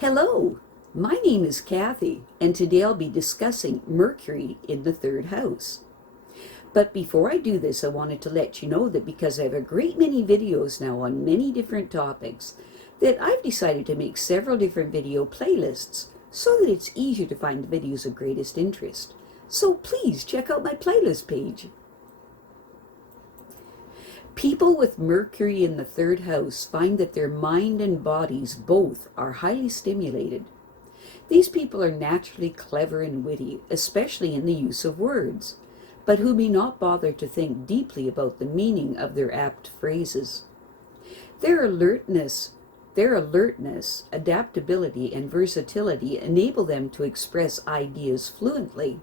Hello, my name is Kathy, and today I'll be discussing Mercury in the third house. But before I do this, I wanted to let you know that because I have a great many videos now on many different topics, that I've decided to make several different video playlists so that it's easier to find the videos of greatest interest. So please check out my playlist page. People with Mercury in the third house find that their mind and bodies both are highly stimulated. These people are naturally clever and witty, especially in the use of words, but who may not bother to think deeply about the meaning of their apt phrases. Their alertness, adaptability, and versatility enable them to express ideas fluently,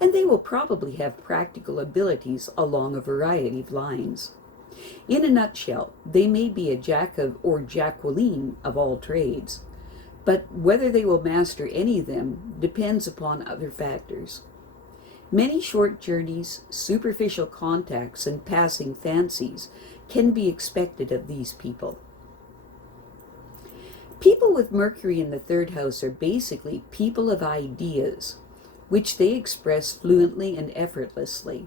and they will probably have practical abilities along a variety of lines. In a nutshell, they may be a jack of or Jacqueline of all trades, but whether they will master any of them depends upon other factors. Many short journeys, superficial contacts, and passing fancies can be expected of these people. People with Mercury in the third house are basically people of ideas, which they express fluently and effortlessly.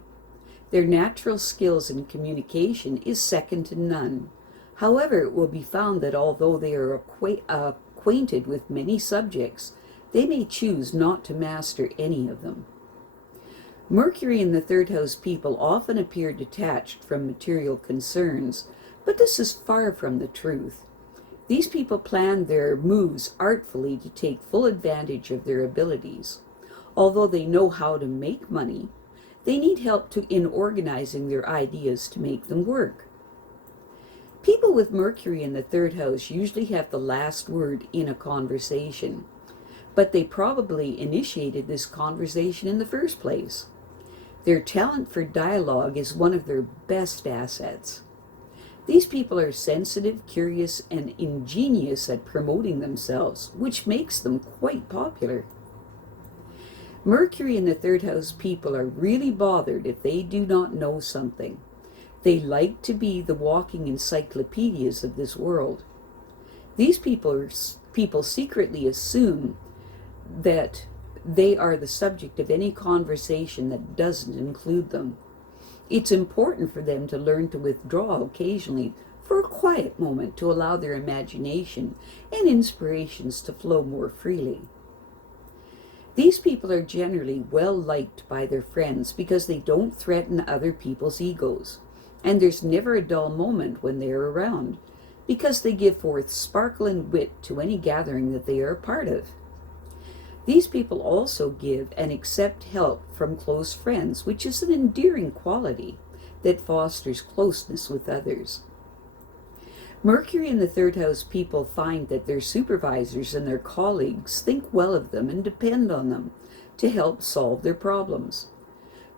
Their natural skills in communication is second to none. However, it will be found that although they are acquainted with many subjects, they may choose not to master any of them. Mercury in the third house people often appear detached from material concerns, but this is far from the truth. These people plan their moves artfully to take full advantage of their abilities. Although they know how to make money, they need help in organizing their ideas to make them work. People with Mercury in the third house usually have the last word in a conversation, but they probably initiated this conversation in the first place. Their talent for dialogue is one of their best assets. These people are sensitive, curious, and ingenious at promoting themselves, which makes them quite popular. Mercury in the third house people are really bothered if they do not know something. They like to be the walking encyclopedias of this world. These people secretly assume that they are the subject of any conversation that doesn't include them. It's important for them to learn to withdraw occasionally for a quiet moment to allow their imagination and inspirations to flow more freely. These people are generally well liked by their friends because they don't threaten other people's egos, and there's never a dull moment when they are around, because they give forth sparkle and wit to any gathering that they are a part of. These people also give and accept help from close friends, which is an endearing quality that fosters closeness with others. Mercury in the third house people find that their supervisors and their colleagues think well of them and depend on them to help solve their problems.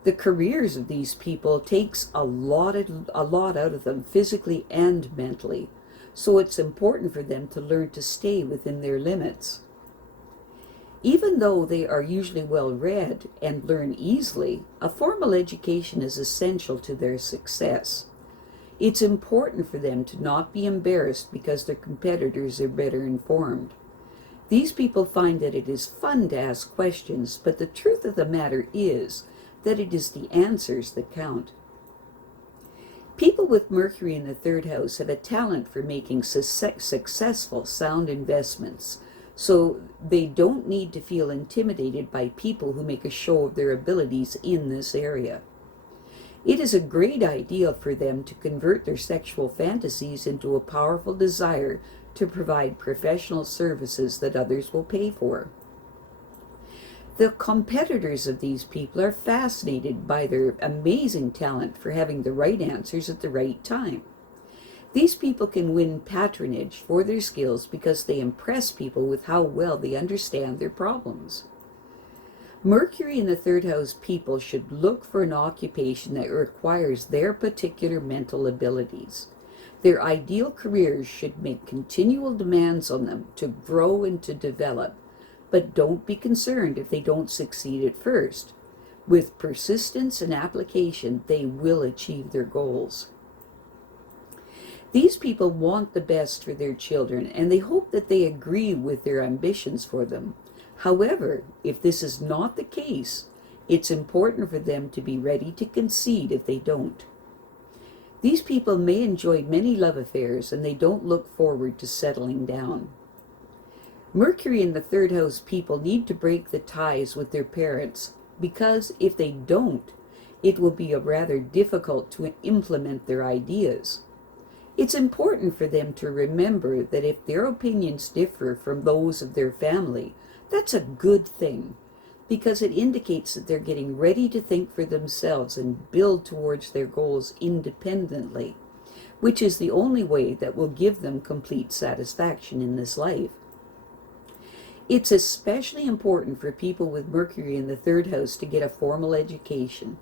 The careers of these people takes a lot out of them physically and mentally, so it's important for them to learn to stay within their limits. Even though they are usually well read and learn easily, a formal education is essential to their success. It's important for them to not be embarrassed because their competitors are better informed. These people find that it is fun to ask questions, but the truth of the matter is that it is the answers that count. People with Mercury in the third house have a talent for making successful, sound investments, so they don't need to feel intimidated by people who make a show of their abilities in this area. It is a great idea for them to convert their sexual fantasies into a powerful desire to provide professional services that others will pay for. The competitors of these people are fascinated by their amazing talent for having the right answers at the right time. These people can win patronage for their skills because they impress people with how well they understand their problems. Mercury in the third house people should look for an occupation that requires their particular mental abilities. Their ideal careers should make continual demands on them to grow and to develop, but don't be concerned if they don't succeed at first. With persistence and application, they will achieve their goals. These people want the best for their children, and they hope that they agree with their ambitions for them. However, if this is not the case, it's important for them to be ready to concede if they don't. These people may enjoy many love affairs, and they don't look forward to settling down. Mercury in the third house people need to break the ties with their parents, because if they don't, it will be rather difficult to implement their ideas. It's important for them to remember that if their opinions differ from those of their family, that's a good thing, because it indicates that they're getting ready to think for themselves and build towards their goals independently, which is the only way that will give them complete satisfaction in this life. It's especially important for people with Mercury in the third house to get a formal education.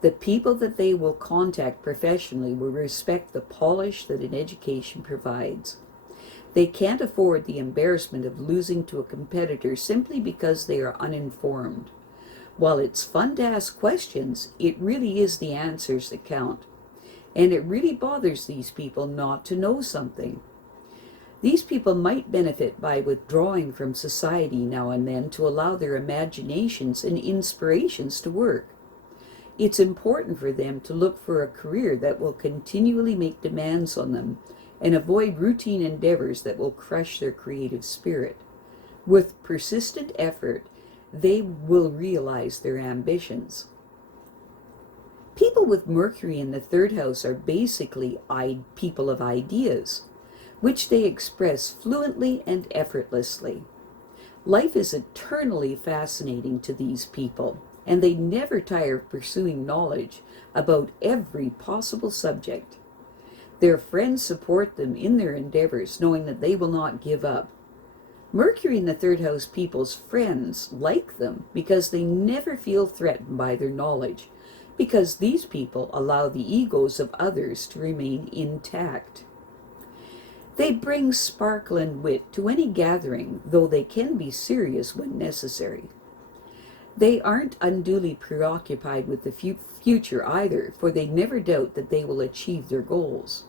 The people that they will contact professionally will respect the polish that an education provides. They can't afford the embarrassment of losing to a competitor simply because they are uninformed. While it's fun to ask questions, it really is the answers that count. And it really bothers these people not to know something. These people might benefit by withdrawing from society now and then to allow their imaginations and inspirations to work. It's important for them to look for a career that will continually make demands on them and avoid routine endeavors that will crush their creative spirit. With persistent effort, they will realize their ambitions. People with Mercury in the third house are basically people of ideas, which they express fluently and effortlessly. Life is eternally fascinating to these people, and they never tire of pursuing knowledge about every possible subject. Their friends support them in their endeavors, knowing that they will not give up. Mercury in the third house people's friends like them because they never feel threatened by their knowledge, because these people allow the egos of others to remain intact. They bring sparkle and wit to any gathering, though they can be serious when necessary. They aren't unduly preoccupied with the future either, for they never doubt that they will achieve their goals.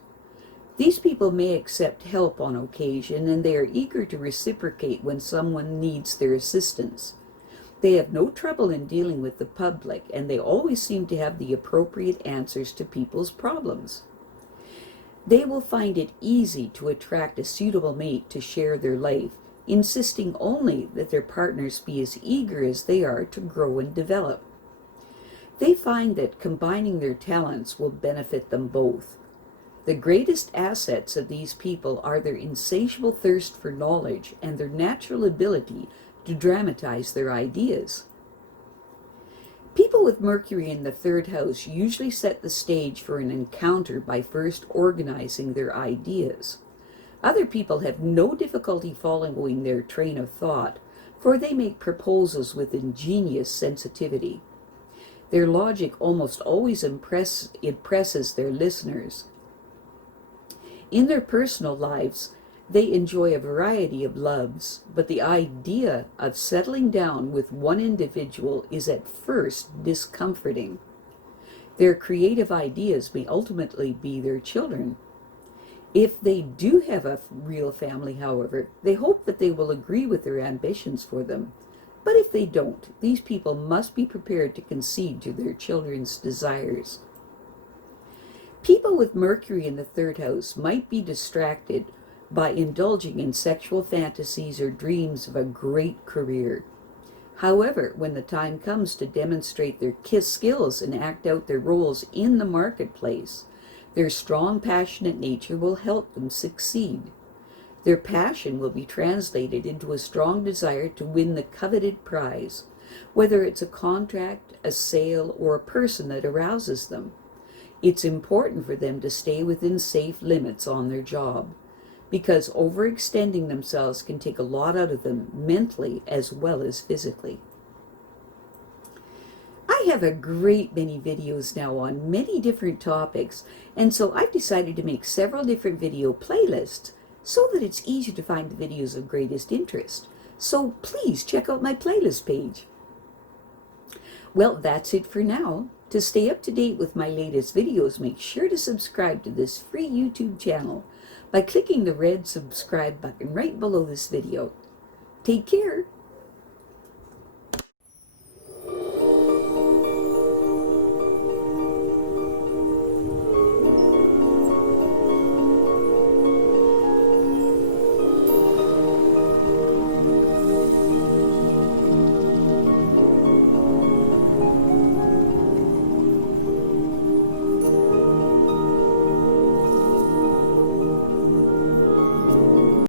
These people may accept help on occasion, and they are eager to reciprocate when someone needs their assistance. They have no trouble in dealing with the public, and they always seem to have the appropriate answers to people's problems. They will find it easy to attract a suitable mate to share their life, insisting only that their partners be as eager as they are to grow and develop. They find that combining their talents will benefit them both. The greatest assets of these people are their insatiable thirst for knowledge and their natural ability to dramatize their ideas. People with Mercury in the third house usually set the stage for an encounter by first organizing their ideas. Other people have no difficulty following their train of thought, for they make proposals with ingenious sensitivity. Their logic almost always impresses their listeners. In their personal lives, they enjoy a variety of loves, but the idea of settling down with one individual is at first discomforting. Their creative ideas may ultimately be their children. If they do have a real family, however, they hope that they will agree with their ambitions for them. But if they don't, these people must be prepared to concede to their children's desires. People with Mercury in the third house might be distracted by indulging in sexual fantasies or dreams of a great career. However, when the time comes to demonstrate their skills and act out their roles in the marketplace, their strong, passionate nature will help them succeed. Their passion will be translated into a strong desire to win the coveted prize, whether it's a contract, a sale, or a person that arouses them. It's important for them to stay within safe limits on their job, because overextending themselves can take a lot out of them mentally as well as physically. I have a great many videos now on many different topics, and so I've decided to make several different video playlists so that it's easy to find the videos of greatest interest. So please check out my playlist page. Well, that's it for now. To stay up to date with my latest videos, make sure to subscribe to this free YouTube channel by clicking the red subscribe button right below this video. Take care.